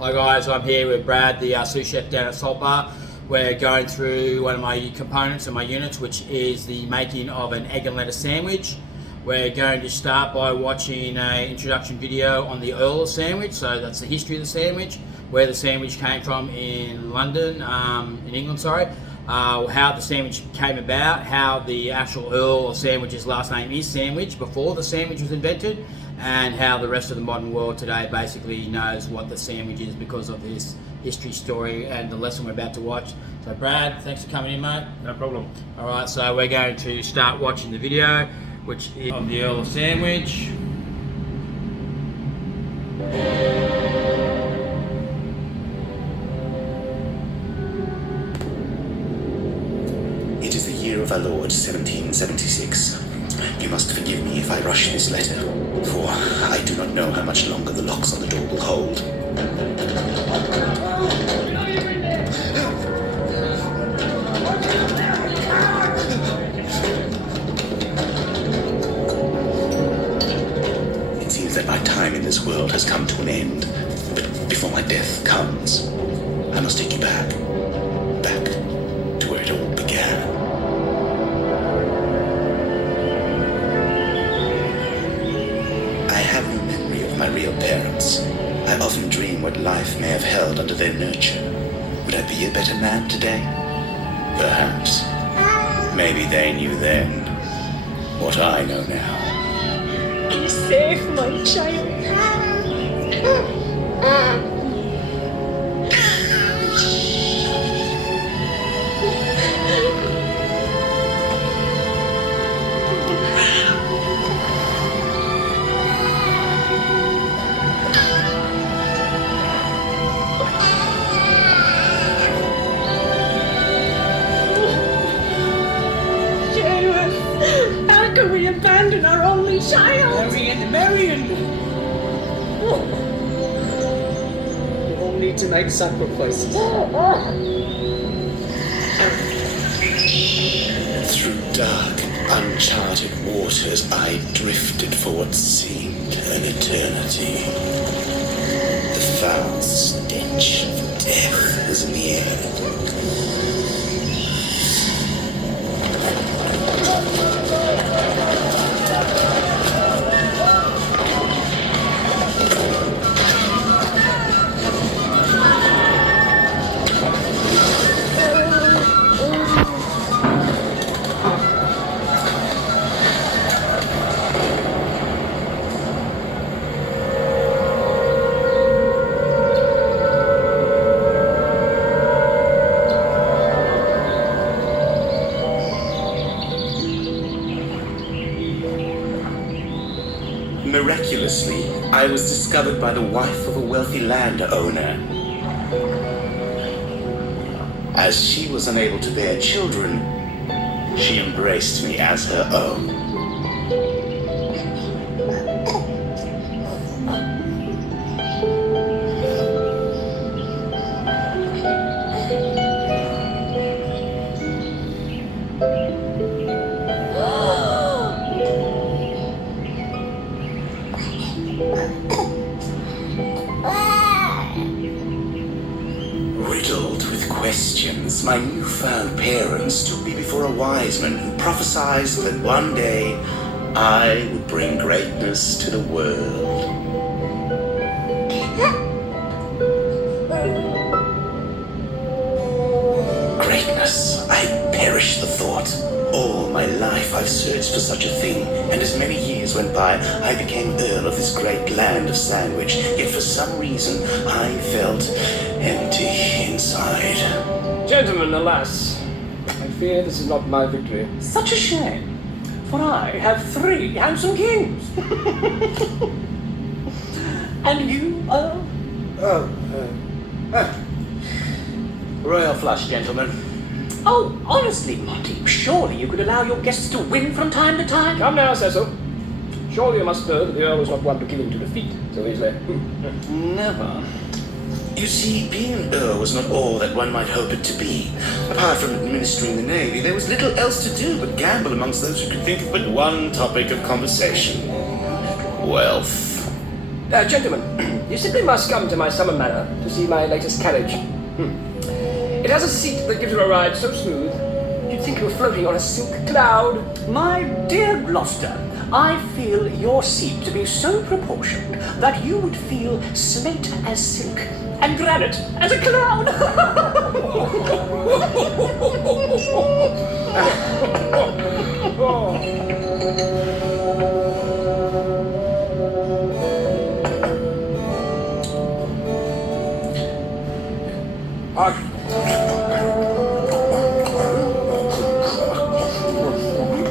Hi guys, I'm here with Brad, the sous chef down at Salt Bar. We're going through one of my components of my units, which is the making of an egg and lettuce sandwich. We're going to start by watching an introduction video on the Earl sandwich, so that's the history of the sandwich, where the sandwich came from in London, in England, how the sandwich came about, how the actual Earl of Sandwich's last name is Sandwich before the sandwich was invented, and how the rest of the modern world today basically knows what the sandwich is because of this history story and the lesson we're about to watch. So Brad, thanks for coming in, mate. No problem. Alright, so we're going to start watching the video, which is of the Earl of Sandwich. It is the year of our Lord 1776. You must forgive me if I rush this letter, for I do not know how much longer the locks on the door will hold. It seems that my time in this world has come to an end, but before my death comes, I must take you back to where it all began. I have no memory of my real parents. I often dream what life may have held under their nurture. Would I be a better man today? Perhaps. Maybe they knew then what I know now. Be safe, my child. How can we abandon our only child? Marion! We all need to make sacrifices. Through dark, uncharted waters, I drifted for what seemed an eternity. The foul stench of death was in the air. Miraculously, I was discovered by the wife of a wealthy landowner. As she was unable to bear children, she embraced me as her own. Riddled with questions, my newfound parents took me before a wise man who prophesied that one day I would bring greatness to the world. Greatness, I perish the thought. All my life I've searched for such a thing, and as many years went by, I became Earl of this great land of Sandwich, yet for some reason I felt empty inside. Gentlemen, alas, I fear this is not my victory. Such a shame, for I have 3 handsome kings. And you, Earl? Royal flush, gentlemen. Oh, honestly, Monty, surely you could allow your guests to win from time to time? Come now, Cecil. Surely you must know that the Earl was not one to give in to defeat so easily. Never. You see, being an Earl was not all that one might hope it to be. Apart from administering the Navy, there was little else to do but gamble amongst those who could think of but one topic of conversation. Wealth. Gentlemen, You simply must come to my summer manor to see my latest carriage. It has a seat that gives you a ride so smooth, you'd think you were floating on a silk cloud. My dear Gloucester, I feel your seat to be so proportioned that you would feel slate as silk and granite as a cloud.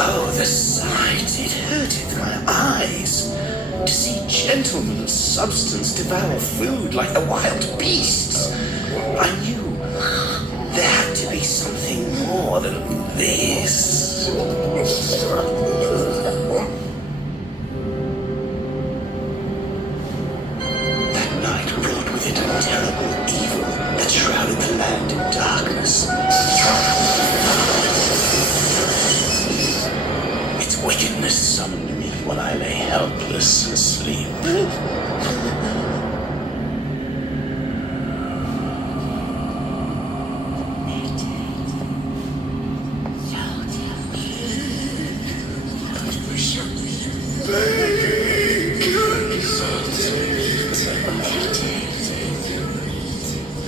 Oh, the sight, it hurteth my eyes. To see gentlemen's substance devour food like the wild beasts. I knew there had to be something more than this. That night brought with it a terrible evil that shrouded the land in darkness. Its wickedness summoned me while I lay helpless asleep.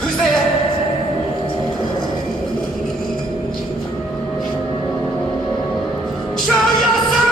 Who's there? Show yourself!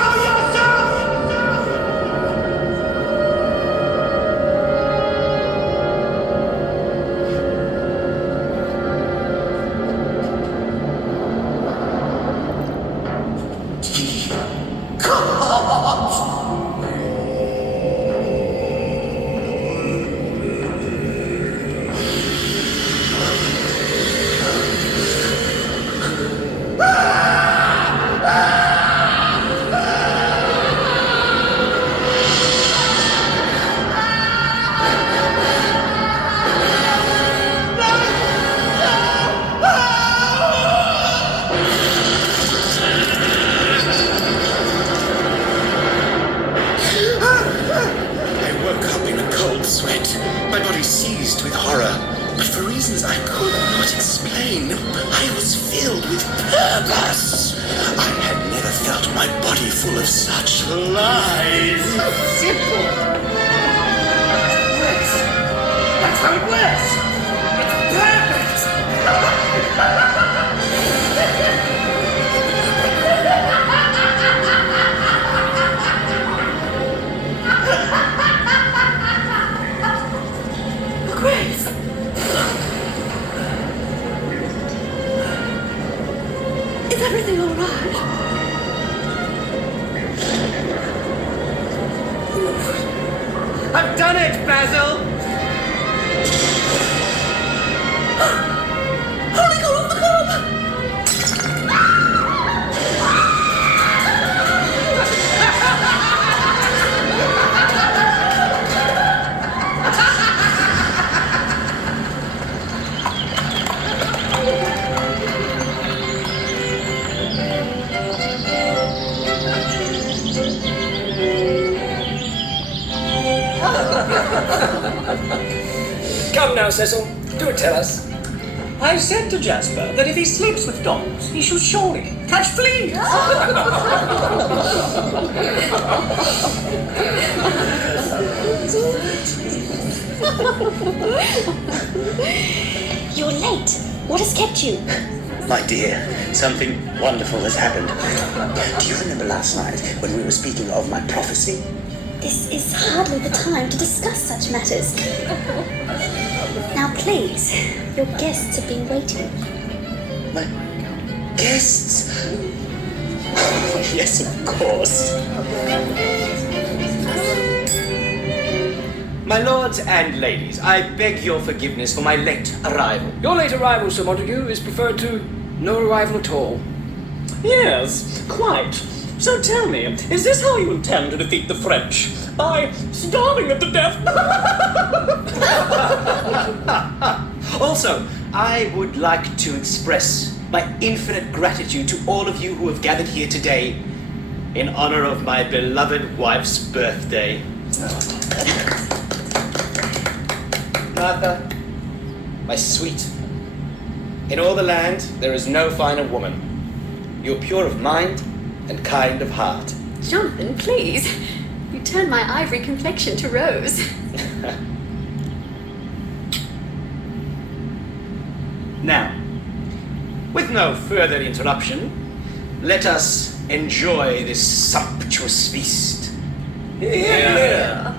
My body seized with horror, but for reasons I could not explain, I was filled with purpose. I had never felt my body full of such life. Simple. Works. That's how it works. It's Grace! Is everything all right? I've done it, Basil! Holy God off the cob! Come now, Cecil. Do tell us. I said to Jasper that if he sleeps with dogs, he should surely catch fleas. You're late. What has kept you? My dear, something wonderful has happened. Do you remember last night when we were speaking of my prophecy? This is hardly the time to discuss such matters. Now, please, your guests have been waiting. My guests? Oh, yes, of course. My lords and ladies, I beg your forgiveness for my late arrival. Your late arrival, Sir Montague, is preferred to no arrival at all. Yes, quite. So tell me, is this how you intend to defeat the French? By starving them to death? Also, I would like to express my infinite gratitude to all of you who have gathered here today in honor of my beloved wife's birthday. Martha, my sweet, in all the land there is no finer woman. You're pure of mind and kind of heart. Jonathan, please. You turned my ivory complexion to rose. Now, with no further interruption, let us enjoy this sumptuous feast. Yeah.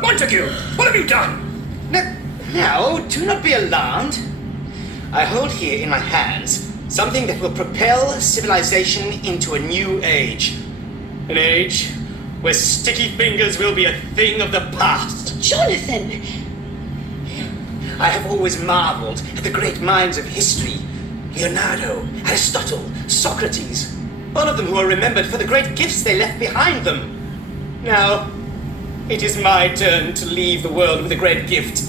Montague, what have you done? Now, do not be alarmed. I hold here in my hands something that will propel civilization into a new age. An age where sticky fingers will be a thing of the past. Jonathan! I have always marveled at the great minds of history. Leonardo, Aristotle, Socrates. All of them who are remembered for the great gifts they left behind them. Now, it is my turn to leave the world with a great gift.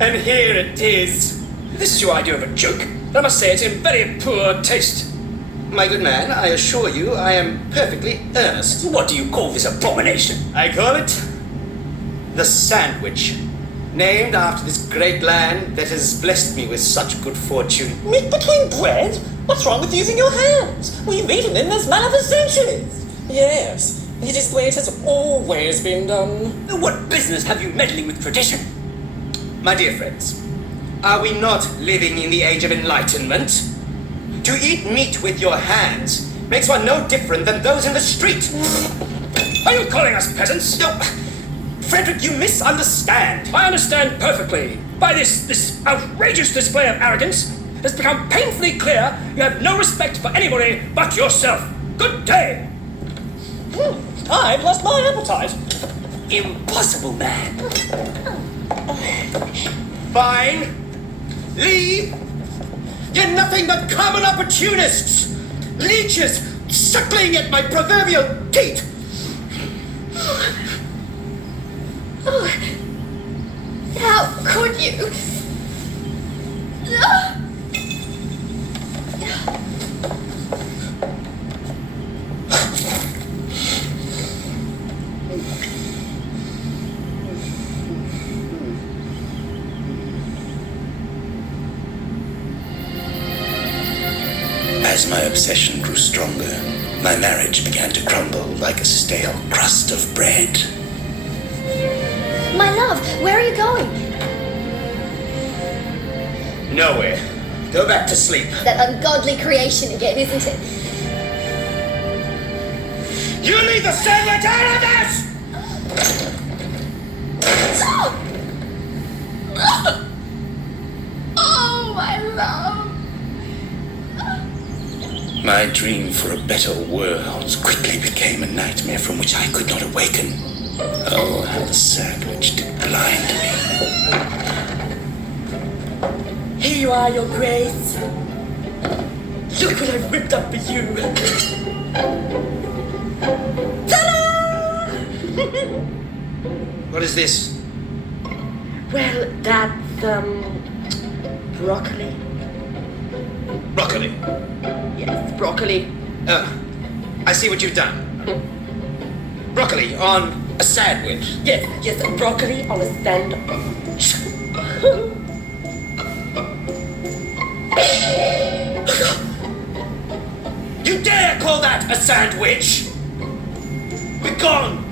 And here it is. This is your idea of a joke. I must say it's in very poor taste. My good man, I assure you I am perfectly earnest. What do you call this abomination? I call it the sandwich, named after this great land that has blessed me with such good fortune. Meat between bread? What's wrong with using your hands? We've eaten in this manner for centuries. Yes, it is the way it has always been done. What business have you meddling with tradition? My dear friends, are we not living in the age of enlightenment? To eat meat with your hands makes one no different than those in the street. Are you calling us peasants? No, Frederick, you misunderstand. I understand perfectly. By this outrageous display of arrogance, it's become painfully clear you have no respect for anybody but yourself. Good day. I've lost my appetite. Impossible, man. Fine. Leave. You're nothing but common opportunists. Leeches suckling at my proverbial teat. Oh, how could you? As my obsession grew stronger, my marriage began to crumble like a stale crust of bread. My love, where are you going? Nowhere. Go back to sleep. That ungodly creation again, isn't it? You leave the sandwich out of this! Oh, my love. My dream for a better world quickly became a nightmare from which I could not awaken. Oh, how the sandwich did blind me. Here you are, Your Grace. Look what I've whipped up for you. What is this? Well, that's, broccoli. Broccoli. Yes, broccoli. I see what you've done. Broccoli on A sandwich. Yes, broccoli on a sandwich. You dare call that a sandwich? Begone!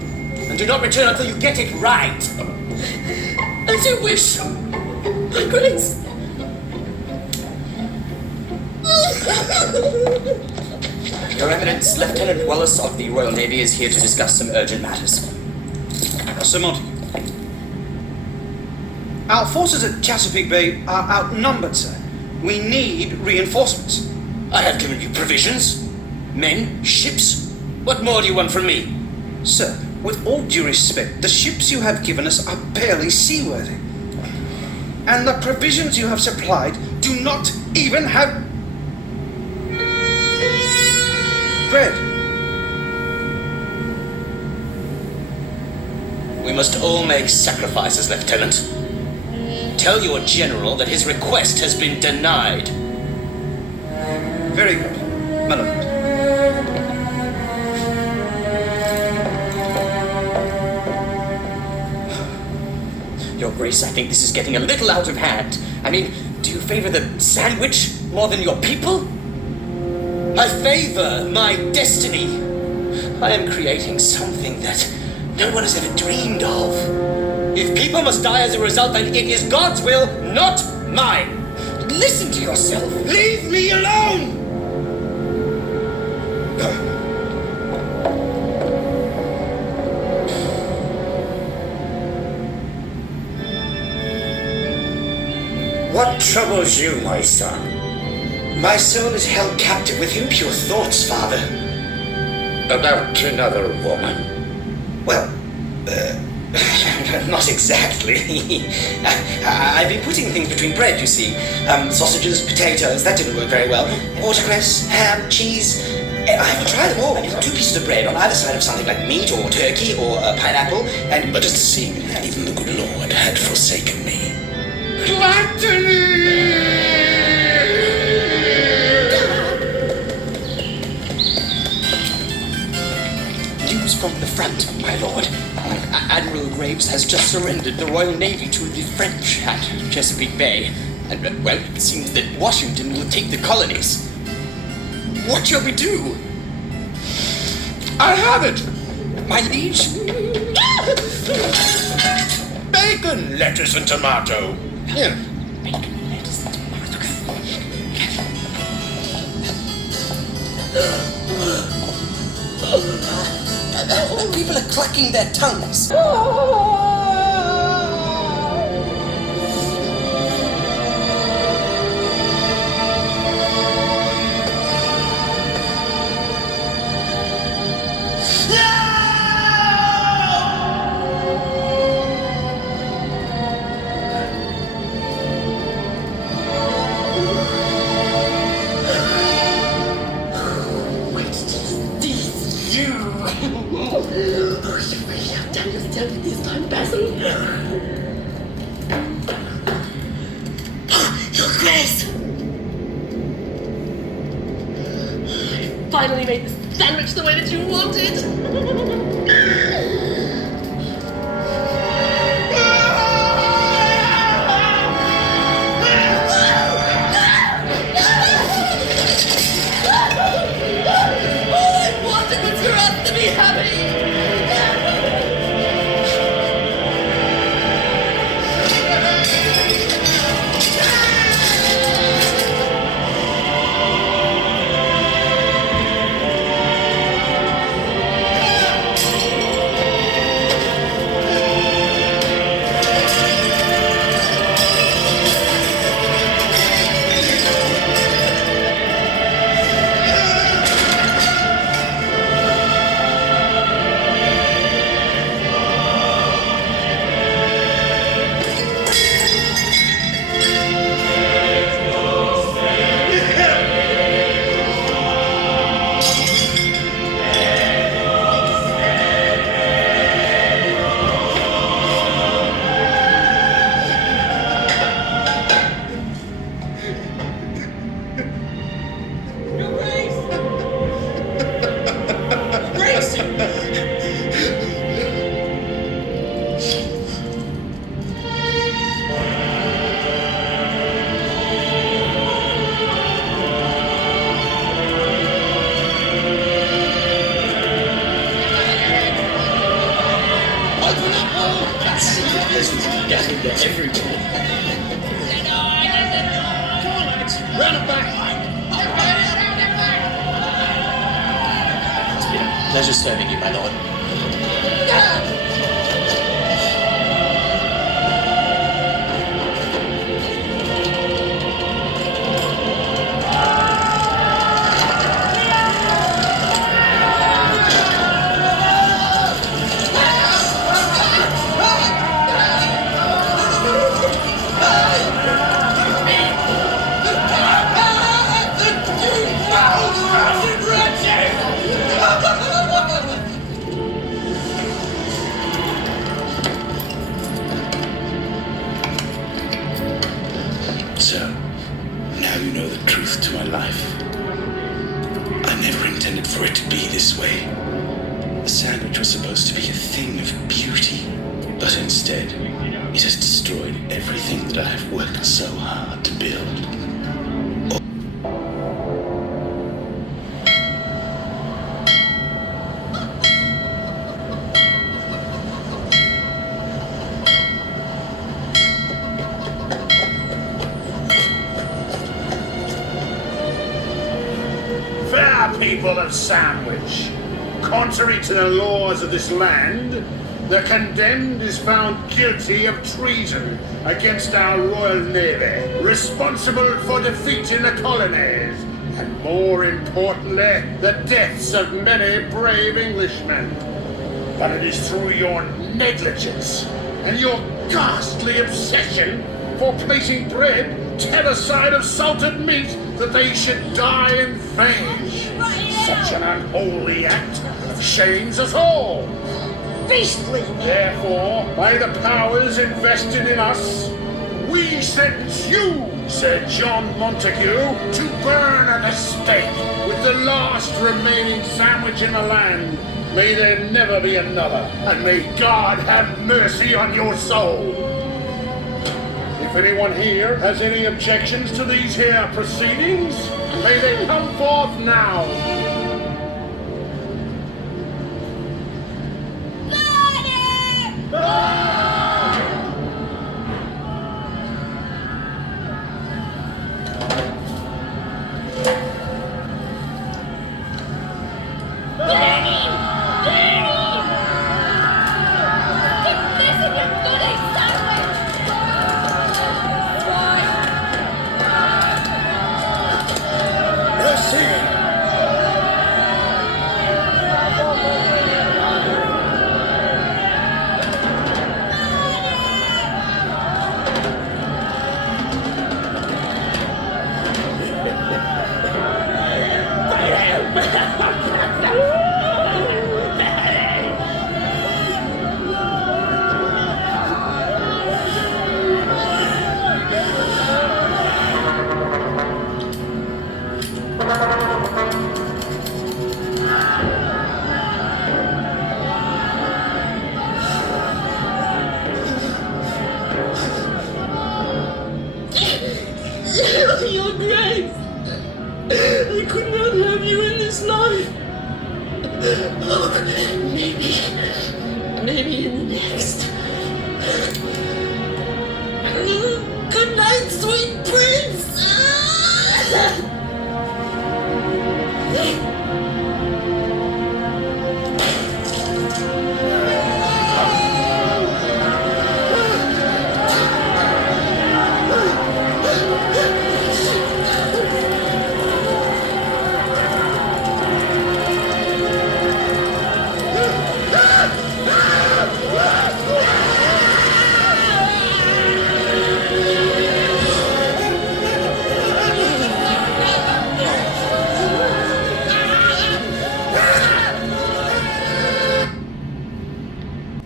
And do not return until you get it right. As you wish, My Grace. Your Eminence, Lieutenant Wallace of the Royal Navy is here to discuss some urgent matters. Sir Montague. Our forces at Chesapeake Bay are outnumbered, sir. We need reinforcements. I have given you provisions, men, ships. What more do you want from me? Sir, with all due respect, the ships you have given us are barely seaworthy. And the provisions you have supplied do not even have bread. We must all make sacrifices, Lieutenant. Tell your general that his request has been denied. Very good, my lord. Your Grace, I think this is getting a little out of hand. I mean, do you favor the sandwich more than your people? I favor my destiny. I am creating something that no one has ever dreamed of. If people must die as a result, then it is God's will, not mine. Listen to yourself. Leave me alone! What troubles you, my son? My soul is held captive with impure thoughts, father. About another woman? Well, not exactly. I've been putting things between bread, you see. Sausages, potatoes, that didn't work very well. Watercress, ham, cheese. I haven't tried them all. And two pieces of bread on either side of something like meat or turkey or a pineapple. But it seemed even the good Lord had forsaken me. News from the front, my lord. Admiral Graves has just surrendered the Royal Navy to the French at Chesapeake Bay. And, well, it seems that Washington will take the colonies. What shall we do? I have it! My liege? Bacon, lettuce, and tomato. Here. Bacon, lettuce, and tomatoes. People are clucking their tongues. Finally made the sandwich the way that you wanted. All I wanted was for us to be happy. Secret peasants gathered there everywhere. Come on, lads, round it back. It's been a pleasure serving you, my lord. So, now you know the truth to my life. I never intended for it to be this way. The sandwich was supposed to be a thing of beauty, but instead, it has destroyed everything that I have worked so hard to build. Fair people of Sandwich, contrary to the laws of this land, the condemned is found guilty of treason against our Royal Navy, responsible for defeating the colonies, and more importantly, the deaths of many brave Englishmen. But it is through your negligence and your ghastly obsession for placing bread tether side of salted meat that they should die in vain. Such an unholy act shames us all. Beastly! Therefore, by the powers invested in us, we sentence you, Sir John Montague, to burn at the stake with the last remaining sandwich in the land. May there never be another, and may God have mercy on your soul. If anyone here has any objections to these here proceedings, may they come forth now. Your Grace, I could not have you in this life. Oh, maybe in the next. Good night, sweet prince.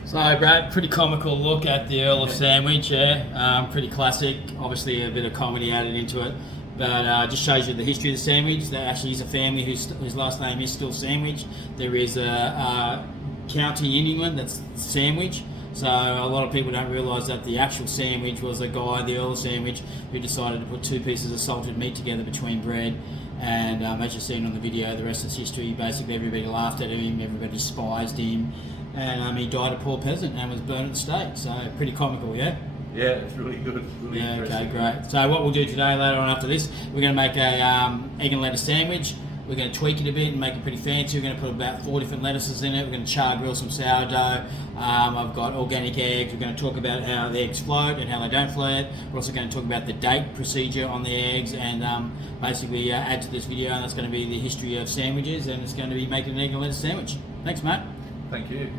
So, Brad, pretty comical look at the Earl of Sandwich, yeah. Pretty classic. Obviously, a bit of comedy added into it, but just shows you the history of the sandwich. There actually is a family whose last name is still Sandwich. There is a county in England that's Sandwich. So a lot of people don't realise that the actual sandwich was a guy, the Earl sandwich, who decided to put 2 pieces of salted meat together between bread. And as you've seen on the video, the rest is history. Basically, everybody laughed at him, everybody despised him, and he died a poor peasant and was burned at the stake. So pretty comical, yeah? Yeah, it's really good. Really Yeah, okay, impressive. great. So what we'll do today, later on after this, we're going to make a egg and lettuce sandwich. We're going to tweak it a bit and make it pretty fancy. We're going to put about 4 different lettuces in it. We're going to char grill some sourdough. I've got organic eggs. We're going to talk about how the eggs float and how they don't float. We're also going to talk about the date procedure on the eggs and basically add to this video. And that's going to be the history of sandwiches, and it's going to be making an egg and lettuce sandwich. Thanks, mate. Thank you.